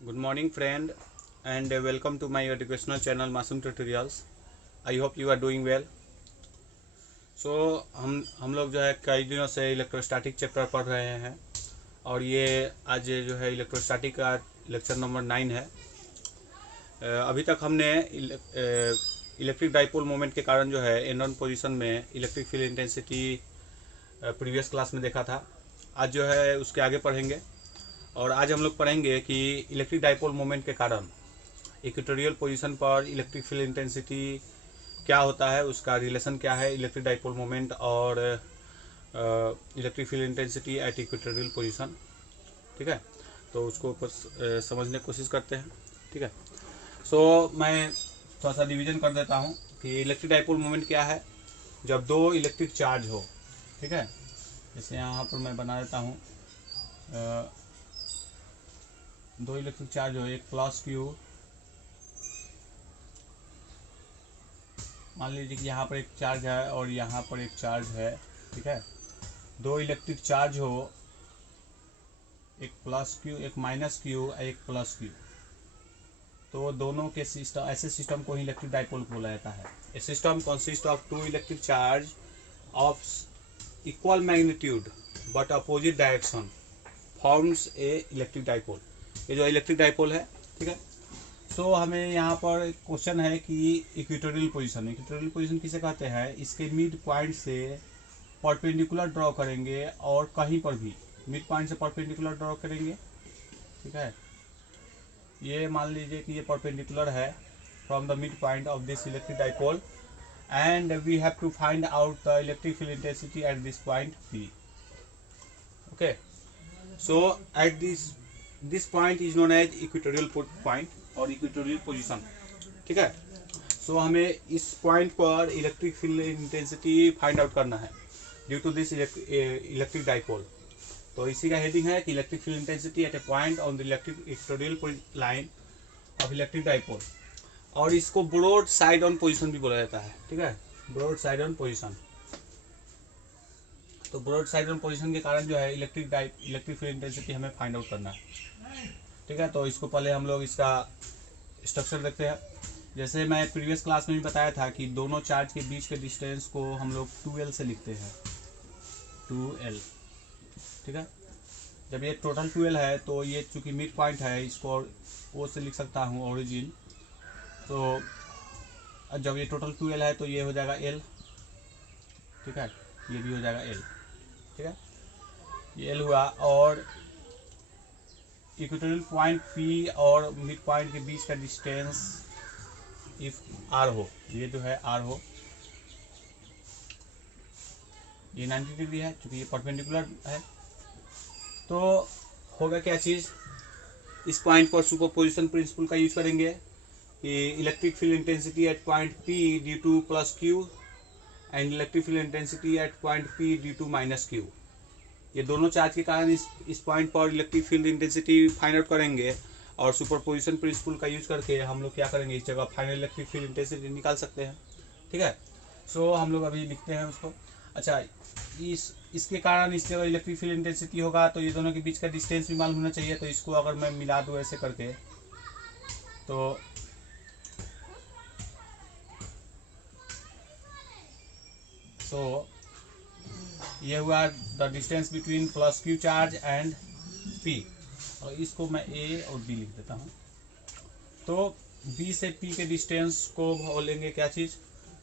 Good morning friend and welcome to my educational channel Masoom Tutorials. I hope you are doing well. So हम लोग जो है कई दिनों से इलेक्ट्रोस्टैटिक चैप्टर पढ़ रहे हैं और ये आज जो है इलेक्ट्रोस्टैटिक का लेक्चर नंबर 9 है। अभी तक हमने इलेक्ट्रिक डाइपोल मोमेंट के कारण जो है एंड ऑन पोजीशन में electric field intensity previous class में देखा था। आज जो है उसके आगे पढ़ेंगे और आज हम लोग पढ़ेंगे कि इलेक्ट्रिक डाइपोल मोमेंट के कारण इक्वेटोरियल पोजीशन पर इलेक्ट्रिक फील्ड इंटेंसिटी क्या होता है, उसका रिलेशन क्या है इलेक्ट्रिक डाइपोल मोमेंट और electric field intensity at equatorial position. ठीक है, तो उसको कुछ समझने की कोशिश करते हैं। ठीक है, सो मैं थोड़ा सा डिवीजन कर देता हूँ कि इलेक्ट्रिक डाइपोल मोमेंट क्या है। जब दो इलेक्ट्रिक चार्ज हो, ठीक है, जैसे यहाँ पर मैं बना देता हूँ, दो इलेक्ट्रिक चार्ज हो, एक प्लस क्यू, मान लीजिए कि यहाँ पर एक चार्ज है और यहाँ पर एक चार्ज है। ठीक है, दो इलेक्ट्रिक चार्ज हो, एक प्लस क्यू, एक माइनस क्यू, एक प्लस क्यू, तो दोनों के सिस्टम, ऐसे सिस्टम को ही इलेक्ट्रिक डाइपोल बोला जाता है। A system consist of two electric charge of equal magnitude but opposite direction forms a electric dipole. ये जो इलेक्ट्रिक डाइपोल है, ठीक है। सो हमें यहाँ पर क्वेश्चन है कि इक्वेटोरियल पोजीशन किसे कहते हैं। इसके मिड पॉइंट से परपेंडिकुलर ड्रॉ करेंगे और कहीं पर भी मिड पॉइंट से परपेंडिकुलर ड्रॉ करेंगे। ठीक है, ये मान लीजिए कि ये परपेंडिकुलर है from the mid point of this electric dipole and we have to find out the electric field intensity at this point P. Okay, so at this point is known as equatorial point और equatorial position. ठीक है, सो हमें इस point पर electric field intensity find out करना है due to this electric dipole. तो इसी का हेडिंग है कि electric field intensity at a point on the equatorial line of electric dipole, और इसको ब्रॉड साइड ऑन पोजीशन भी बोला जाता है। ठीक है, ब्रॉड साइड ऑन पोजीशन। तो ब्रॉड साइड ऑन पोजीशन के कारण जो है इलेक्ट्रिक फील्ड इंटेंसिटी हमें फाइंड आउट करना है। ठीक है, तो इसको पहले हम लोग इसका स्ट्रक्चर देखते हैं। जैसे मैं प्रीवियस क्लास में भी बताया था कि दोनों चार्ज के बीच के डिस्टेंस को हम लोग 2L से लिखते हैं, 2L। ठीक है, जब ये टोटल 2L है तो ये चूंकि मिड पॉइंट है, इसको O से लिख सकता हूँ, ओरिजिन। तो जब ये टोटल 2L है तो ये हो जाएगा L। ठीक है, ये भी हो जाएगा L। ठीक है, ये L हुआ, और इक्वेटोरियल पॉइंट P और मिड पॉइंट के बीच का डिस्टेंस इफ R हो, ये जो है R हो, ये 90 डिग्री है क्योंकि ये परपेंडिकुलर है। तो होगा क्या चीज़, इस पॉइंट पर सुपरपोजिशन प्रिंसिपल का यूज करेंगे कि electric field intensity at point P due to plus Q and electric field intensity at point P due to minus Q। ये दोनों चार्ज के कारण इस पॉइंट पर electric field intensity find out करेंगे और सुपरपोजिशन प्रिंसिपल का यूज करके हम लोग क्या करेंगे, इस जगह फाइनल इलेक्ट्रिक फील्ड इंटेंसिटी निकाल सकते हैं। ठीक है, सो हम लोग अभी लिखते हैं उसको। अच्छा, इसके कारण इस जगह इलेक्ट्रिक फील्ड इंटेंसिटी होगा तो ये दोनों के बीच का डिस्टेंस भी मालूम होना चाहिए। तो इसको अगर मैं मिला दूँ ऐसे करके, तो ये हुआ the distance between plus Q charge and P, और इसको मैं A और B लिख देता हूँ। तो B से P के डिस्टेंस को बोलेंगे क्या चीज़,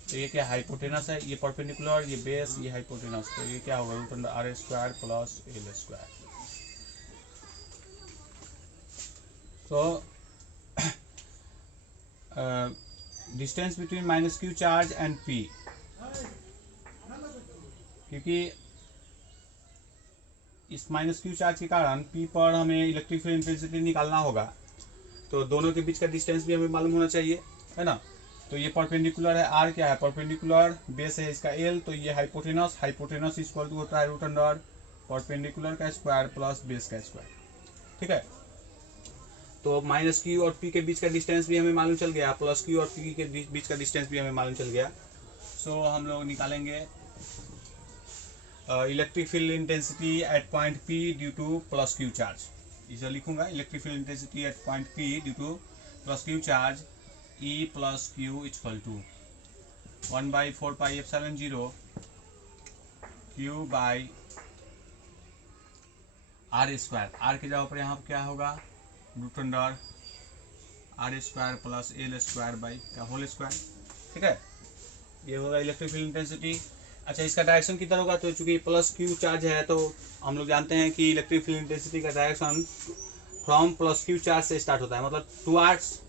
तो ये क्या हाइपोटेनस है, ये परपेंडिकुलर, ये बेस, ये हाइपोटेनस, तो ये क्या होगा √r² प्लस L²। तो distance between minus Q charge and P, क्योंकि इस माइनस Q चार्ज के कारण P पर हमें इलेक्ट्रिक फील्ड इंटेंसिटी निकालना होगा, तो दोनों के बीच का डिस्टेंस भी हमें मालूम होना चाहिए, है ना। तो ये परपेंडिकुलर है, R क्या है, परपेंडिकुलर, बेस है इसका L, तो ये हाइपोटेनस इक्वल टू होता है √, परपेंडिकुलर का स्क्वायर प्लस बेस का स्क्वायर। ठीक है, तो माइनस Q और P के बीच का डिस्टेंस भी हमें मालूम चल गया, प्लस Q और P के बीच का डिस्टेंस भी हमें मालूम चल गया। सो हम लोग निकालेंगे electric field intensity at point P due to plus Q charge. इसे लिखूंगा electric field intensity at point P due to plus Q charge E plus Q equal to 1/4πε0 Q by R square. R की जगह पर यहाँ क्या होगा root under R square plus L square by का whole square. ठीक है, ये होगा इलेक्ट्रिक फील्ड इंटेंसिटी। अच्छा, इसका डायरेक्शन किधर होगा, तो चूंकि प्लस क्यू चार्ज है तो हम लोग जानते हैं कि इलेक्ट्रिक फील्ड इंटेंसिटी का direction from plus Q charge से स्टार्ट होता है, मतलब towards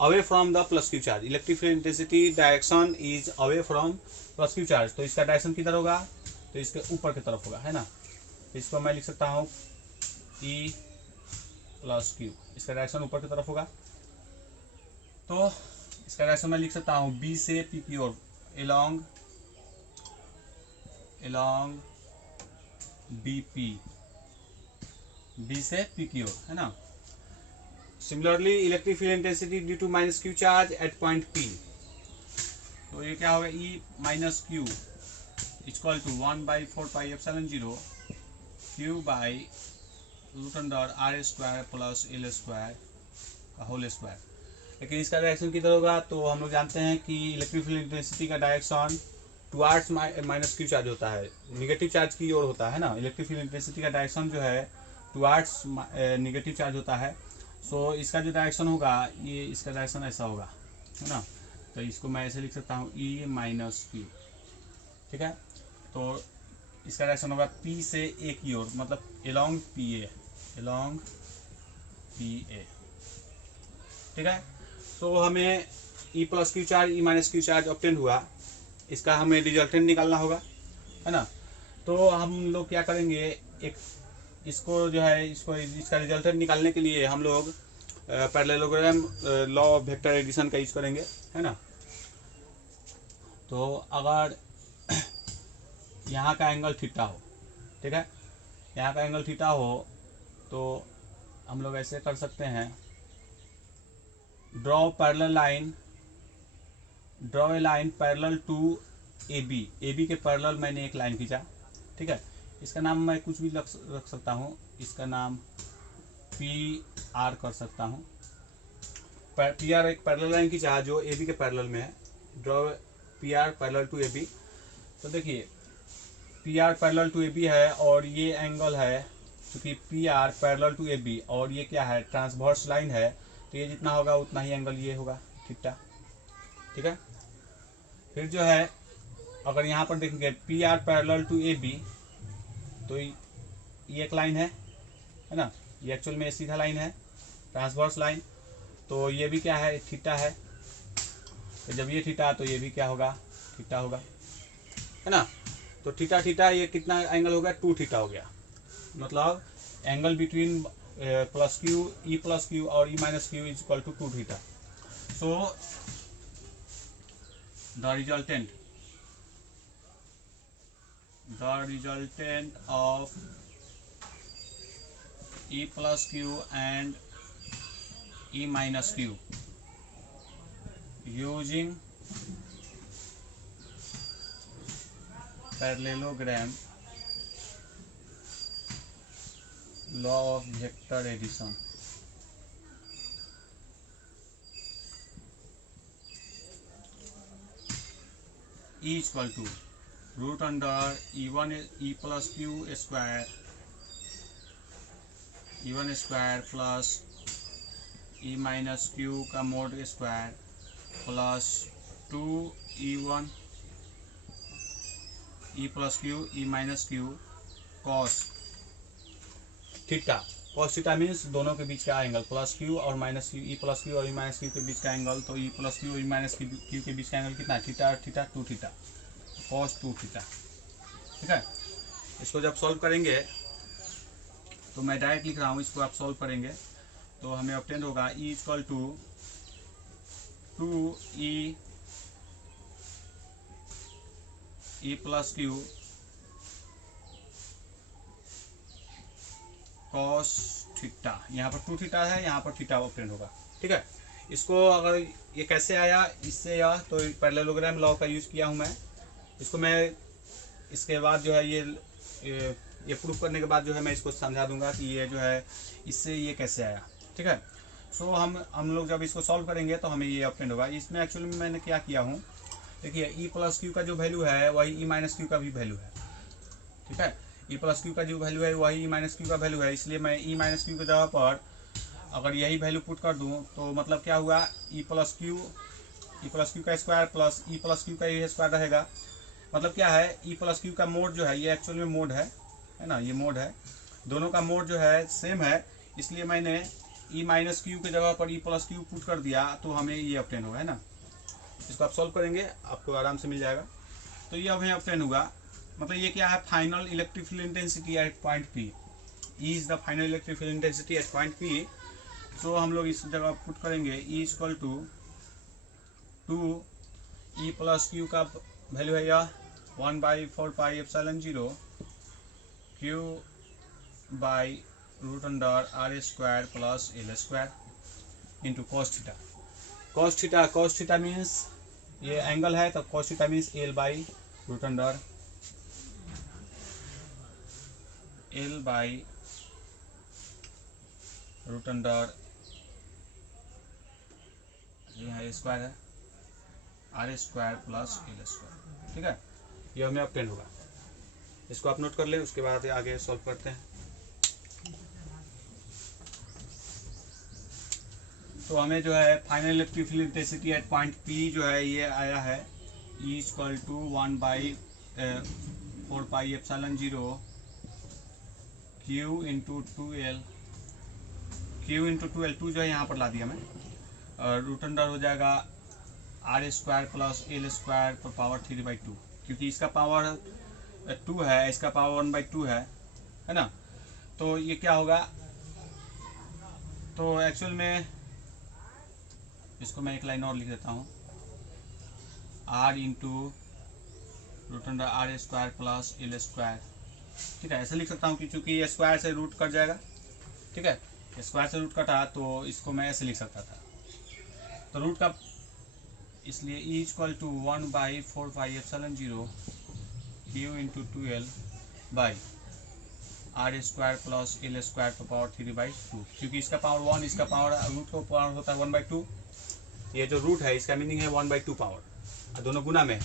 away from the plus Q charge. Electric field intensity direction is away from plus Q charge, तो इसका डायरेक्शन किधर होगा, तो इसके ऊपर की तरफ होगा, है ना। तो इसको मैं लिख सकता हूँ E प्लस क्यू, इसका डायरेक्शन ऊपर की तरफ होगा। तो इसका डायरेक्शन मैं लिख सकता हूँ B से P की ओर along BP, B से P की ओर, है ना। Similarly electric field intensity due to minus Q charge at point P, तो ये क्या होगा E minus Q equal to 1/4πε0 Q by root under R square plus L square का होल स्क्वायर। लेकिन इसका डायरेक्शन किधर होगा, तो हम लोग जानते हैं कि इलेक्ट्रिक फील्ड इंटेंसिटी का direction towards minus Q charge होता है, निगेटिव चार्ज की ओर होता है ना। इलेक्ट्रिक फील्ड इंटेंसिटी का डायरेक्शन जो है टुवर्ड्स निगेटिव चार्ज होता है। सो इसका जो डायरेक्शन होगा, ये इसका डायरेक्शन ऐसा होगा, है ना। तो इसको मैं ऐसे लिख सकता हूँ E माइनस क्यू। ठीक है, तो इसका डायरेक्शन होगा P से A की ओर, मतलब along PA। ठीक है, तो हमें E plus Q charge E minus Q charge obtain हुआ, इसका हमें रिजल्टेंट निकालना होगा, है ना। तो हम लोग क्या करेंगे, एक इसको जो है इसका रिजल्टेंट निकालने के लिए हम लोग parallelogram law of vector addition का यूज करेंगे, है ना। तो अगर यहाँ का एंगल थीटा हो, ठीक है, यहाँ का एंगल थीटा हो, तो हम लोग ऐसे कर सकते हैं, draw a line parallel to AB के पैरेलल मैंने एक लाइन खींचा। ठीक है, इसका नाम मैं कुछ भी रख सकता हूँ, इसका नाम PR कर सकता हूँ। PR एक पैरेलल लाइन खींचा जो AB के पैरेलल में है। Draw PR parallel to AB। तो देखिए PR पैरेलल टू AB है और ये एंगल है, क्योंकि PR पैरेलल टू AB और ये क्या है ट्रांसवर्स लाइन है, तो ये जितना होगा उतना ही एंगल ये होगा थीटा। ठीक है, फिर जो है अगर यहाँ पर देखेंगे PR पैरेलल टू AB, तो ये एक लाइन है ना, ये एक्चुअल में सीधा लाइन है ट्रांसवर्स लाइन, तो ये भी क्या है थीटा है। तो जब ये थीटा तो ये भी क्या होगा थीटा होगा, है ना। तो थीटा ये कितना एंगल हो गया 2 थीटा हो गया, मतलब angle between plus Q E plus Q और E minus Q is equal to 2 theta. So the resultant of E plus Q and E minus Q using parallelogram law of vector addition. E is equal to root under E plus Q square E1 square plus E minus Q का mode square plus 2E1 E plus Q E minus Q cos theta. Cos theta means दोनों के बीच का angle, plus Q और minus Q, E plus Q और E minus Q के बीच का angle, तो E plus Q और E माइनस Q के बीच का एंगल कितना थीटा, 2 थीटा, कॉस 2 थीटा। ठीक है, इसको जब सॉल्व करेंगे तो मैं डायरेक्ट लिख रहा हूँ, इसको आप सॉल्व करेंगे तो हमें ऑब्टेन होगा E equal to 2E plus Q cos theta. यहाँ पर 2 थीटा है, यहाँ पर थीटा ऑब्टेन होगा। ठीक है, इसको अगर ये कैसे आया इससे या तो पैरेललोग्राम लॉ का यूज़ किया हूँ मैं। इसको मैं इसके बाद जो है ये ये प्रूफ करने के बाद जो है मैं इसको समझा दूंगा कि ये जो है इससे ये कैसे आया, ठीक है। सो हम लोग जब इसको सॉल्व करेंगे तो हमें ये ऑब्टेन होगा। इसमें एक्चुअली में मैंने क्या किया हूँ, देखिए ई प्लस क्यू का जो वैल्यू है वही ई माइनस क्यू का भी वैल्यू है, ठीक है। ई प्लस क्यू का जो वैल्यू है वही ई माइनस क्यू का वैल्यू है, इसलिए मैं ई माइनस क्यू की जगह पर अगर यही वैल्यू पुट कर दूँ तो मतलब क्या हुआ, ई प्लस क्यू का स्क्वायर प्लस ई प्लस क्यू का ये स्क्वायर रहेगा। मतलब क्या है, ई प्लस क्यू का मोड जो है ये एक्चुअल में मोड है ना, ये मोड है, दोनों का मोड जो है सेम है, इसलिए मैंने ई माइनस क्यू की जगह पर ई प्लस क्यू पुट कर दिया तो हमें ये ऑब्टेन होगा, है ना। इसको आप सॉल्व करेंगे आपको आराम से मिल जाएगा। तो ये हमें ऑब्टेन हुआ, मतलब ये क्या है, final electric field intensity at point P. E is the final electric field intensity at point P. तो हम लोग इस जगह पुट करेंगे E equal to 2 E plus Q का वैल्यू है यह 1/4 pi epsilon 0 Q by root under R square plus L square into cos theta. Cos theta means ये एंगल है, तो cos theta means L by root under L by root under यहाँ square है R square plus L square, ठीक है। ये हमें obtain होगा, इसको आप नोट कर लें, उसके बाद आगे सॉल्व करते हैं। तो हमें जो है final electric field intensity at point P जो है ये आया है E equal to 1/4 pi epsilon 0 Q into 2L, two जो है यहाँ पर ला दिया मैं, और रूट अंडर हो जाएगा R square plus L square पर पावर 3/2, क्योंकि इसका पावर 2 है, इसका पावर 1/2 है ना। तो ये क्या होगा, तो एक्चुअल में इसको मैं एक लाइन और लिख देता हूँ, R into root under R square plus L square, ठीक है। ऐसे लिख सकता हूँ कि चूंकि ये स्क्वायर से रूट कट जाएगा, ठीक है, स्क्वायर से रूट कटा तो इसको मैं ऐसे लिख सकता था, तो रूट का, इसलिए E equal to 1/4 pi epsilon 0 Q into 2L by R square plus L square पर पावर 3/2, क्योंकि इसका पावर 1, इसका पावर रूट का पावर होता है 1/2, ये जो रूट है इसका मीनिंग है 1/2 पावर, दोनों गुना में,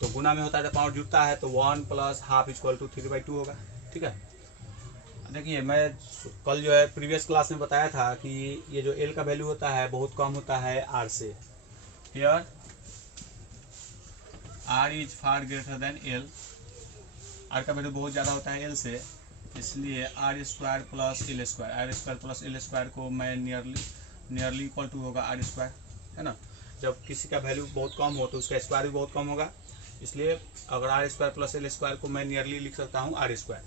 तो गुना में होता है जब पावर जुड़ता है तो 1 प्लस हाफ इक्वल टू 3/2 होगा, ठीक है। देखिए मैं कल जो है प्रीवियस क्लास में बताया था कि ये जो एल का वैल्यू होता है बहुत कम होता है आर से, here R is far greater than L, R का वैल्यू बहुत ज़्यादा होता है एल से, इसलिए R square plus L square को मैं नियरली इक्वल टू होगा आर स्क्वायर, है ना। जब किसी का वैल्यू बहुत कम हो तो उसका स्क्वायर भी बहुत कम होगा, इसलिए अगर R square plus L square को मैं नियरली लिख सकता हूँ आर स्क्वायर,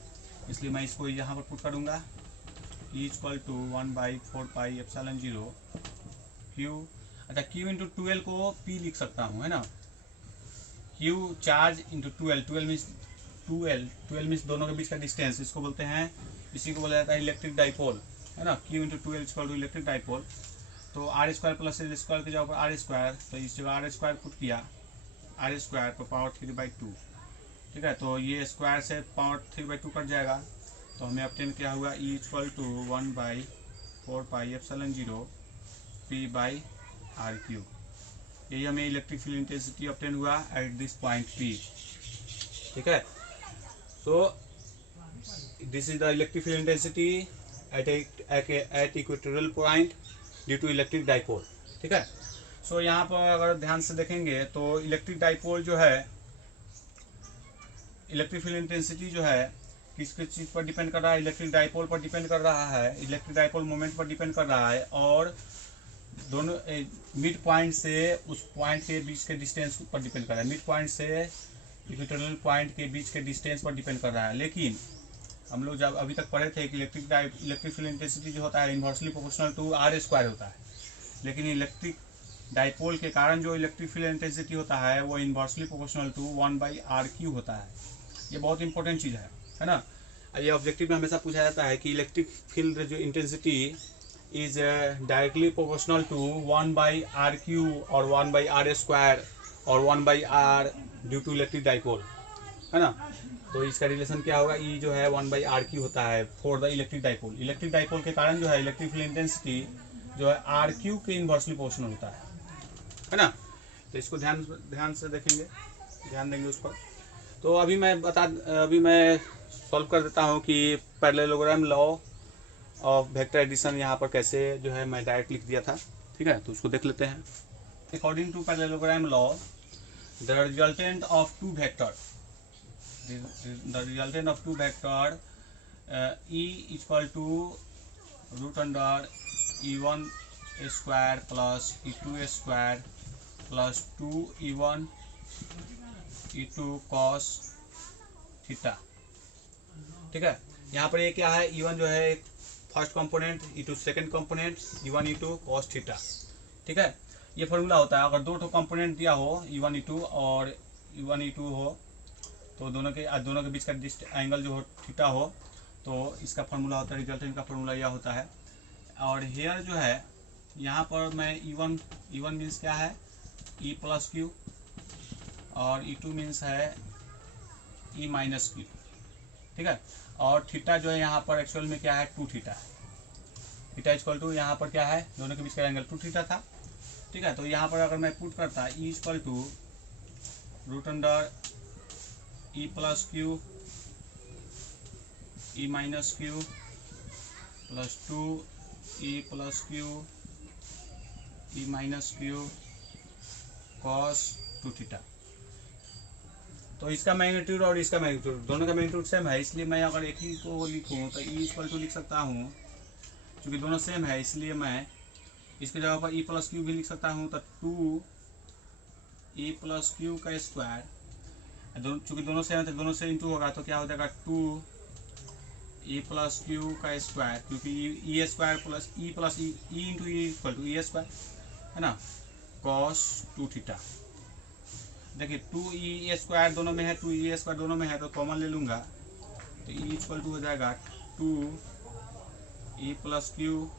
इसलिए मैं इसको यहाँ पर पुट करूँगा E equal to 1/4 pi epsilon 0 Q, अच्छा क्यू इंटू 2L को पी लिख सकता हूँ, है ना, Q charge into 2L means दोनों के बीच का डिस्टेंस, इसको बोलते हैं, इसी को बोला जाता है इलेक्ट्रिक डाइपोल, है ना। Q into 2L equal to electric dipole, तो R square plus L square के जगह पर आर स्क्वायर, तो इस जगह आर स्क्वायर पुट किया, आर स्क्वायर पर पावर 3/2, ठीक है। तो ये स्क्वायर से पावर 3/2 कट जाएगा, तो हमें ऑब्टेन क्या हुआ, E equal to 1/4 pi epsilon 0 P by R Q. यही हमें इलेक्ट्रिक फील्ड इंटेंसिटी ऑब्टेन हुआ एट दिस पॉइंट पी, ठीक है। So this is the electric field intensity at equatorial point due to electric dipole, ठीक है। सो यहाँ पर अगर ध्यान से देखेंगे तो इलेक्ट्रिक डाइपोल जो है, इलेक्ट्रिक फील्ड इंटेंसिटी जो है किस चीज़ पर डिपेंड कर रहा है, इलेक्ट्रिक डाइपोल पर डिपेंड कर रहा है, इलेक्ट्रिक डाइपोल मोमेंट पर डिपेंड कर रहा है, और दोनों मिड पॉइंट से उस पॉइंट के बीच के डिस्टेंस पर डिपेंड कर रहा है, मिड पॉइंट से इक्वेटोरियल पॉइंट के बीच के डिस्टेंस पर डिपेंड कर रहा है। लेकिन हम लोग जब अभी तक पढ़े थे कि इलेक्ट्रिक फील्ड इंटेंसिटी जो होता है inversely proportional to R square होता है, लेकिन इलेक्ट्रिक डाइपोल के कारण जो इलेक्ट्रिक फील्ड इंटेंसिटी होता है वो इन्वर्सली प्रोपोर्शनल टू 1/r³ होता है। ये बहुत इंपॉर्टेंट चीज़ है ना। ये ऑब्जेक्टिव में हमेशा पूछा जाता है कि इलेक्ट्रिक फील्ड जो intensity is directly proportional to 1/r³ और 1/r² और 1/r due to electric dipole, है ना। तो इसका रिलेशन क्या होगा, ई जो है 1/RQ होता है for the electric dipole. Electric dipole के कारण जो है इलेक्ट्रिक फील्ड इंटेंसिटी जो है RQ के इन्वर्सली प्रोपोर्शनल होता है ना। तो इसको ध्यान से देखेंगे, ध्यान देंगे उस पर। तो अभी मैं सॉल्व कर देता हूँ कि parallelogram law of vector addition यहाँ पर कैसे जो है मैं डायरेक्ट लिख दिया था, ठीक है। तो उसको देख लेते हैं। According to parallelogram law the resultant of two vector E equal to root under E1 square plus E2 square plus 2E1 E2 cos theta, ठीक है। यहाँ पर ये क्या है, E1 जो है first component, E2 second component, E1 E2 cos theta, ठीक है। ये फॉर्मूला होता है। अगर दो कंपोनेंट दिया हो E1 E2 और E1 E2 हो तो दोनों के बीच का एंगल जो हो थीटा हो, तो इसका फॉर्मूला होता है, रिजल्टेंट का फॉर्मूला यह होता है। और हेयर जो है यहाँ पर मैं E1 मीन्स क्या है, E प्लस क्यू, और E2 मीन्स है E माइनस क्यू, ठीक है। और थीटा जो है यहाँ पर एक्चुअल में क्या है, 2 थीटा। थीटा इक्वल टू यहाँ पर क्या है, दोनों के बीच का एंगल 2 थीटा था, ठीक है। तो यहाँ पर अगर मैं पुट करता E equal to root under E plus Q E minus Q plus 2E plus Q E minus Q cos 2 theta. तो इसका मैग्नीट्यूड और इसका मैग्नीट्यूड, दोनों का मैग्नीट्यूड सेम है, इसलिए मैं अगर एक ही को लिखूँ तो E इक्वल टू लिख सकता हूँ। क्योंकि दोनों सेम है इसलिए मैं इसके जगह पर E प्लस क्यू भी लिख सकता हूँ। तो 2E प्लस क्यू का स्क्वायर, चूँकि दोनों सेम है तो दोनों से इंटू होगा, तो क्या हो जाएगा 2E प्लस क्यू का स्क्वायर, क्योंकि E square plus E plus E into E equal to E square, है ना, कॉस 2 थीटा। देखिए 2E स्क्वायर दोनों में है, 2E स्क्वायर दोनों में है, तो कॉमन ले लूँगा तो E इक्वल टू हो जाएगा 2E plus Q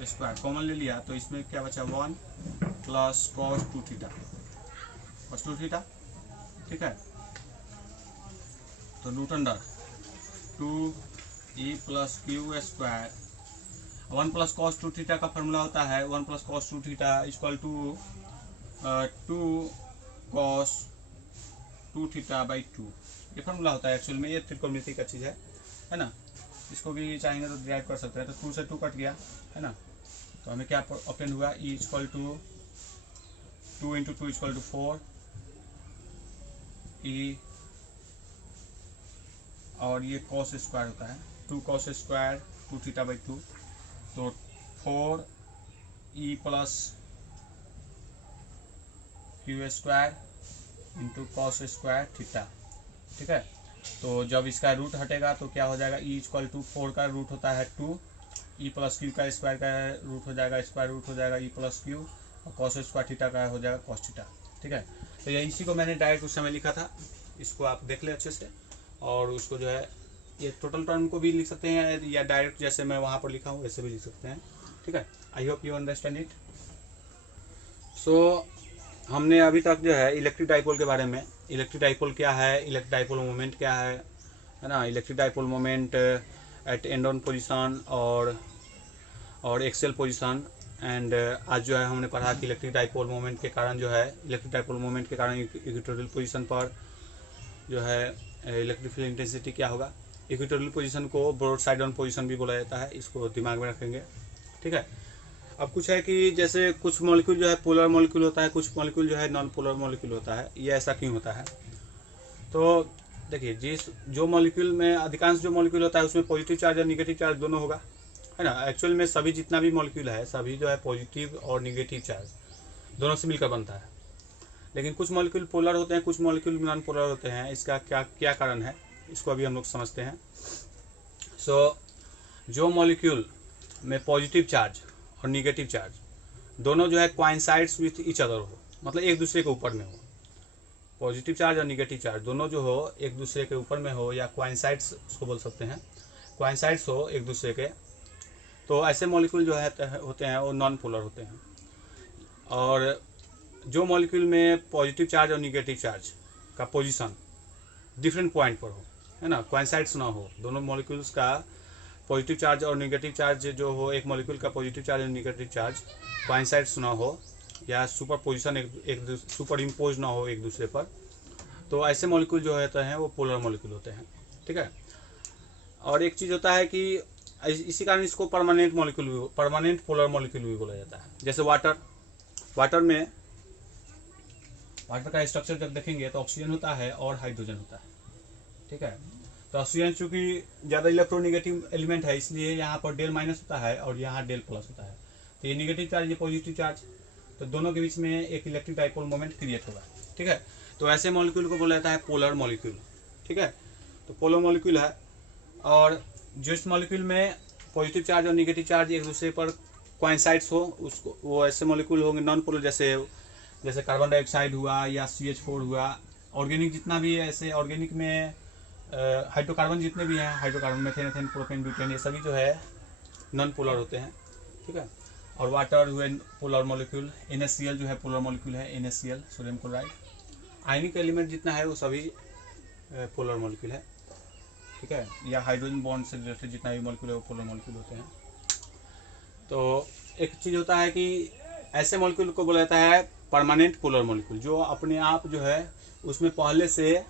square. Common ले लिया तो इसमें क्या बचा, 1 plus cos 2 theta, cos 2 theta, ठीक है। तो root under 2E plus Q square, 1 plus cos 2 theta का फॉर्मूला होता है 1 plus cos 2 theta equal to 2 cos 2 theta by 2। ये फॉर्मूला होता है एक्चुअल में, ये त्रिकोणमिति का चीज़ है ना। इसको भी चाहेंगे तो डिराइव कर सकते हैं। तो 2 से 2 कट गया, है ना। तो हमें क्या ऑप्शन हुआ, E equal to 2 into 2 equal to 4 E, और ये कॉस स्क्वायर होता है 2 कॉस स्क्वायर 2 थीटा बाई 2, तो 4E plus Q square into cos square theta, ठीक है। तो जब इसका रूट हटेगा तो क्या हो जाएगा, E इक्वल टू 4 का रूट होता है 2, E प्लस क्यू का स्क्वायर का रूट हो जाएगा, स्क्वायर रूट हो जाएगा E प्लस क्यू, और कॉस स्क्वायर थीटा का हो जाएगा कॉस थीटा, ठीक है। तो ये इसी को मैंने डायरेक्ट उस समय लिखा था, इसको आप देख ले अच्छे से। और उसको जो है ये टोटल टर्म को भी लिख सकते हैं, या डायरेक्ट जैसे मैं वहाँ पर लिखा हूँ वैसे भी लिख सकते हैं, ठीक है। I hope you understand it. So हमने अभी तक जो है इलेक्ट्रिक डाइपोल के बारे में, इलेक्ट्रिक डाइपोल क्या है, इलेक्ट्रिक डाइपोल मोमेंट क्या है ना, electric dipole moment at and on position और एक्सेल पोजिशन। एंड आज जो है हमने पढ़ा कि इलेक्ट्रिक डाइपोल मोमेंट के कारण जो है, इलेक्ट्रिक डाइपोल मोमेंट के कारण इक्वेटोरियल पोजीशन पर जो है इलेक्ट्रिक फील्ड इंटेंसिटी क्या होगा। इक्वेटोरियल पोजीशन को ब्रॉड साइड ऑन पोजीशन भी बोला जाता है, इसको दिमाग में रखेंगे, ठीक है। अब कुछ है कि जैसे कुछ मॉलिक्यूल जो है पोलर मॉलिक्यूल होता है, कुछ मॉलिक्यूल जो है नॉन पोलर मॉलिक्यूल होता है, ये ऐसा क्यों होता है। तो देखिए जो मॉलिक्यूल में अधिकांश जो मॉलिक्यूल होता है उसमें पॉजिटिव चार्ज और निगेटिव चार्ज दोनों होगा, है ना। एक्चुअल में सभी जितना भी मॉलिक्यूल है सभी जो है पॉजिटिव और निगेटिव चार्ज दोनों से मिलकर बनता है। लेकिन कुछ मॉलिक्यूल पोलर होते हैं, कुछ मॉलिक्यूल नॉन पोलर होते हैं। इसका क्या कारण है, इसको अभी हम लोग समझते हैं। जो मॉलिक्यूल में पॉजिटिव चार्ज और निगेटिव चार्ज दोनों जो है कोइंसाइड्स विथ ईच अदर हो, मतलब एक दूसरे के ऊपर में हो, पॉजिटिव चार्ज और निगेटिव चार्ज दोनों जो हो एक दूसरे के ऊपर में हो, या कोइंसाइड्स उसको बोल सकते हैं, कोइंसाइड्स हो एक दूसरे के, तो ऐसे मॉलिक्यूल जो है होते हैं वो नॉन पोलर होते हैं। और जो मॉलिक्यूल में पॉजिटिव चार्ज और निगेटिव चार्ज का पोजीशन डिफरेंट पॉइंट पर हो, है ना, कोइंसाइड्स ना हो, दोनों मॉलिक्यूल्स का पॉजिटिव चार्ज और नेगेटिव चार्ज जो हो, एक मॉलिक्यूल का पॉजिटिव चार्ज और नेगेटिव चार्ज कोइंसाइड्स ना हो, या सुपर पोजिशन एक सुपर इम्पोज ना हो एक दूसरे पर, तो ऐसे मॉलिक्यूल जो होते हैं वो पोलर मॉलिक्यूल होते हैं, ठीक है। और एक चीज़ होता है कि इसी कारण इसको permanent molecule, permanent polar molecule भी बोला जाता है। जैसे वाटर में वाटर का स्ट्रक्चर जब देखेंगे तो ऑक्सीजन होता है और हाइड्रोजन होता है, ठीक है। तो ऑक्सीजन चूंकि ज़्यादा इलेक्ट्रोनेगेटिव एलिमेंट है, इसलिए यहाँ पर डेल माइनस होता है और यहाँ डेल प्लस होता है। तो ये नेगेटिव चार्ज, ये पॉजिटिव चार्ज, तो दोनों के बीच में एक इलेक्ट्रिक डाइपोल मोमेंट क्रिएट होगा, ठीक है। तो ऐसे मॉलिक्यूल को बोला जाता है पोलर मॉलिक्यूल, ठीक है। तो पोलर मॉलिक्यूल है, और जिस मॉलिक्यूल में पॉजिटिव चार्ज और नेगेटिव चार्ज एक दूसरे पर कोइंसाइड्स हो, उसको वो ऐसे मॉलिक्यूल होंगे नॉन पोलर, जैसे कार्बन डाइऑक्साइड हुआ या CH4 हुआ। ऑर्गेनिक जितना भी है, ऐसे ऑर्गेनिक में हाइड्रोकार्बन जितने भी हैं, hydrocarbon, methane, ethane, propane, butane, ये सभी जो है नॉन पोलर होते हैं, ठीक है। और वाटर हुए पोलर मॉलिक्यूल, NaCl जो है पोलर मॉलिक्यूल है, NaCl सोडियम क्लोराइड। आयनिक एलिमेंट जितना है वो सभी पोलर मॉलिक्यूल है, ठीक है। या हाइड्रोजन बॉन्ड से रिलेटेड जितना भी मॉलिक्यूल है वो पोलर मॉलिक्यूल होते हैं। तो एक चीज़ होता है कि ऐसे मॉलिक्यूल को बोला जाता है परमानेंट पोलर मॉलिक्यूल, जो अपने आप जो है उसमें पहले से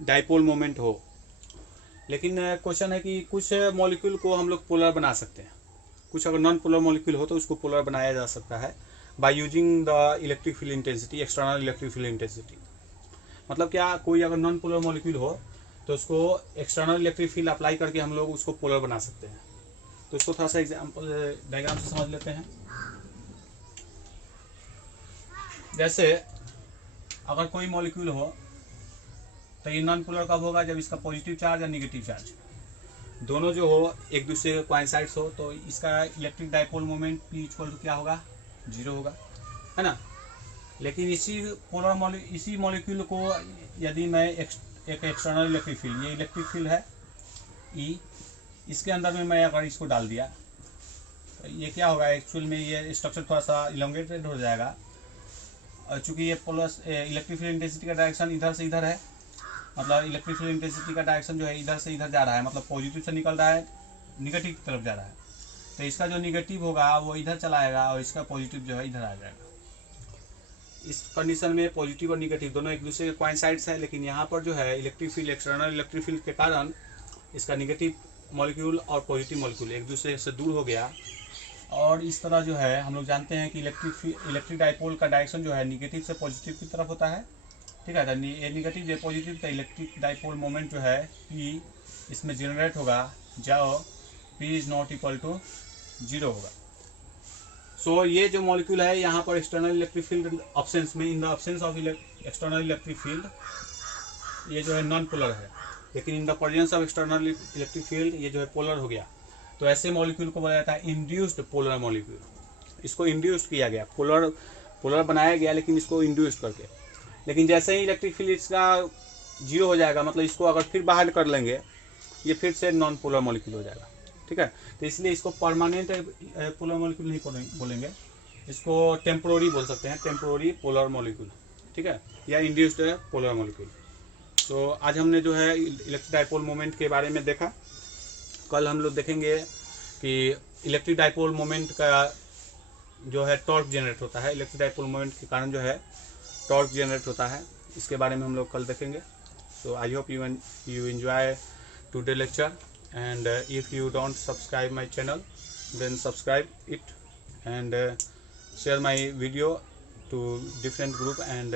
डाइपोल मोमेंट हो। लेकिन क्वेश्चन है कि कुछ मॉलिक्यूल को हम लोग पोलर बना सकते हैं, कुछ अगर नॉन पोलर मॉलिक्यूल हो तो उसको पोलर बनाया जा सकता है by using the electric field intensity, external electric field intensity. मतलब क्या, कोई अगर नॉन पोलर मॉलिक्यूल हो तो उसको एक्सटर्नल इलेक्ट्रिक फील्ड अप्लाई करके हम लोग उसको पोलर बना सकते हैं। तो इसको थोड़ा सा एग्जाम्पल डायग्राम से समझ लेते हैं। जैसे अगर कोई मॉलिक्यूल हो तो ये नॉन पोलर कब होगा, जब इसका पॉजिटिव चार्ज और नेगेटिव चार्ज दोनों जो हो एक दूसरे के कोइंसाइड्स हो, तो इसका electric dipole moment P equal to क्या होगा, 0 होगा, है ना। लेकिन इसी मॉलिक्यूल को यदि मैं एक एक्सटर्नल इलेक्ट्रिक फील्ड, ये इलेक्ट्रिक फील्ड है E, इसके अंदर में मैं अगर इसको डाल दिया तो ये क्या होगा, एक्चुअल में ये स्ट्रक्चर थोड़ा सा इलोंगेटेड हो जाएगा। और चूंकि ये प्लस इलेक्ट्रिक फील्ड इंटेंसिटी का डायरेक्शन इधर से इधर है, मतलब इलेक्ट्रिक फील्ड इंटेंसिटी का डायरेक्शन जो है इधर से इधर जा रहा है, मतलब पॉजिटिव से निकल रहा है, निगेटिव की तरफ जा रहा है। तो इसका जो निगेटिव होगा वो इधर चला आएगा और इसका पॉजिटिव जो है इधर आ जाएगा। इस कंडीशन में पॉजिटिव और निगेटिव दोनों एक दूसरे के कोइंसाइड्स है, लेकिन यहाँ पर जो है electric field, external electric field के कारण इसका निगेटिव मॉलिक्यूल और पॉजिटिव मॉलिक्यूल एक दूसरे से दूर हो गया। और इस तरह जो है हम लोग जानते हैं कि इलेक्ट्रिक डाइपोल का डायरेक्शन जो है निगेटिव से पॉजिटिव की तरफ होता है, ठीक है। ये नेगेटिव, ये पॉजिटिव का इलेक्ट्रिक डाइपोल मोमेंट जो है P इसमें जनरेट होगा जब P is not equal to 0 होगा। सो ये जो मॉलिक्यूल है यहाँ पर एक्सटर्नल इलेक्ट्रिक फील्ड ऑप्शंस में, in the options of external electric field ये जो है नॉन पोलर है, लेकिन in the presence of external electric field ये जो है पोलर हो गया। तो ऐसे मॉलिक्यूल को बोला जाता है इंड्यूस्ड पोलर मॉलिक्यूल। इसको इंड्यूस्ड किया गया, पोलर बनाया गया लेकिन इसको इंड्यूस्ड करके। लेकिन जैसे ही इलेक्ट्रिक फील्ड इसका 0 हो जाएगा, मतलब इसको अगर फिर बाहर कर लेंगे, ये फिर से नॉन पोलर मॉलिक्यूल हो जाएगा, ठीक है। तो इसलिए इसको परमानेंट पोलर मॉलिक्यूल नहीं बोलेंगे, इसको टेम्पोररी बोल सकते हैं, टेम्पोररी पोलर मॉलिक्यूल, ठीक है, या इंड्यूस्ड पोलर मॉलिक्यूल। तो आज हमने जो है इलेक्ट्रिक डाइपोल मोमेंट के बारे में देखा। कल हम लोग देखेंगे कि इलेक्ट्रिक डाइपोल मोमेंट का जो है टॉर्क जनरेट होता है, इलेक्ट्रिक डाइपोल मोमेंट के कारण जो है टॉर्क जनरेट होता है, इसके बारे में हम लोग कल देखेंगे। So I hope you enjoy today lecture, and if you don't subscribe my channel then subscribe it and share my video to different group and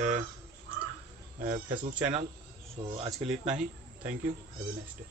Facebook channel. So आज के लिए इतना ही, thank you, have a nice day.